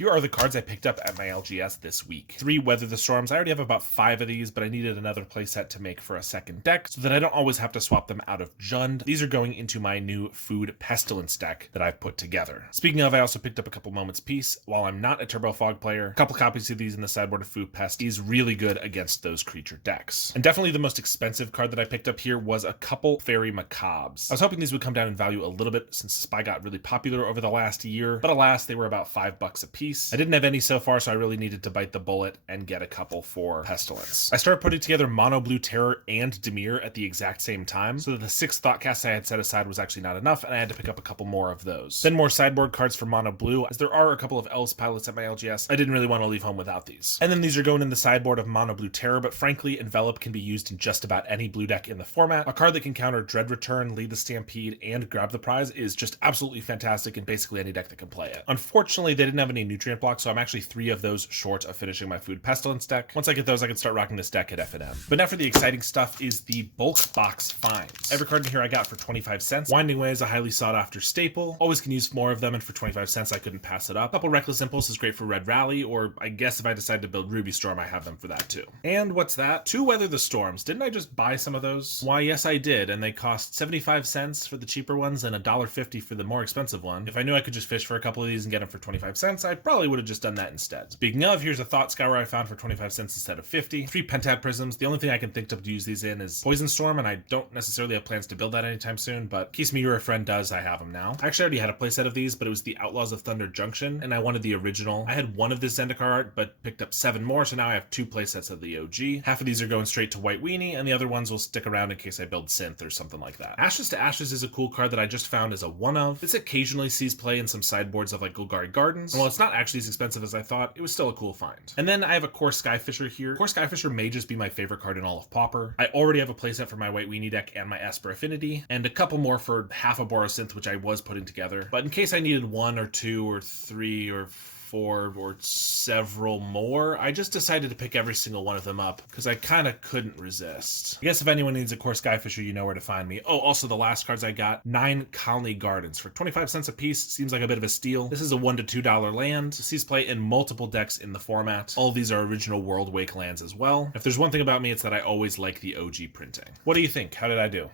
Here are the cards I picked up at my LGS this week. 3 Weather the Storms. I already have about 5 of these, but I needed another playset to make for a second deck so that I don't always have to swap them out of Jund. These are going into my new Food Pestilence deck that I've put together. Speaking of, I also picked up a couple Moments Peace. While I'm not a Turbo Fog player, a couple copies of these in the sideboard of Food Pest is really good against those creature decks. And definitely the most expensive card that I picked up here was a couple Faerie Macabres. I was hoping these would come down in value a little bit since Spy got really popular over the last year, but alas, they were about $5 a piece. I didn't have any so far, so I really needed to bite the bullet and get a couple for Pestilence. I started putting together Mono Blue Terror and Dimir at the exact same time, so that the 6 Thoughtcasts I had set aside was actually not enough, and I had to pick up a couple more of those. Then more sideboard cards for Mono Blue, as there are a couple of Elves pilots at my LGS. I didn't really want to leave home without these. And then these are going in the sideboard of Mono Blue Terror, but frankly, Envelop can be used in just about any blue deck in the format. A card that can counter Dread Return, Lead the Stampede, and Grab the Prize is just absolutely fantastic in basically any deck that can play it. Unfortunately, they didn't have any nutrient blocks, so I'm actually 3 of those short of finishing my Food Pestilence deck. Once I get those, I can start rocking this deck at F&M. But now for the exciting stuff is the bulk box finds. Every card in here I got for 25 cents. Winding Way is a highly sought after staple. Always can use more of them, and for 25 cents I couldn't pass it up. A couple Reckless Impulse is great for Red Rally, or I guess if I decide to build Ruby Storm, I have them for that too. And what's that? 2 Weather the Storms. Didn't I just buy some of those? Why, yes I did, and they cost 75 cents for the cheaper ones and $1.50 for the more expensive one. If I knew I could just fish for a couple of these and get them for 25 cents, I probably would have just done that instead. Speaking of, here's a Thought Scour I found for 25 cents instead of 50. 3 Pentad Prisms. The only thing I can think of to use these in is Poison Storm, and I don't necessarily have plans to build that anytime soon, but in case me or a friend does, I have them now. I actually already had a playset of these, but it was the Outlaws of Thunder Junction, and I wanted the original. I had one of this Zendikar art, but picked up 7 more, so now I have 2 playsets of the OG. Half of these are going straight to White Weenie, and the other ones will stick around in case I build Synth or something like that. Ashes to Ashes is a cool card that I just found as a one-of. This occasionally sees play in some sideboards of like Golgari Gardens, and while it's not actually as expensive as I thought, it was still a cool find. And then I have a Core Skyfisher here. Core Skyfisher may just be my favorite card in all of Pauper. I already have a playset for my White Weenie deck and my Esper Affinity, and a couple more for half a Borosynth, which I was putting together. But in case I needed 1 or 2 or 3 or 4 or several more, I just decided to pick every single one of them up because I kind of couldn't resist. I guess if anyone needs a Core Skyfisher, you know where to find me. Oh, also the last cards I got, 9 Colony Gardens for 25 cents a piece. Seems like a bit of a steal. This is a $1 to $2 land. It sees play in multiple decks in the format. All of these are original World Wake lands as well. If there's one thing about me, it's that I always like the OG printing. What do you think? How did I do?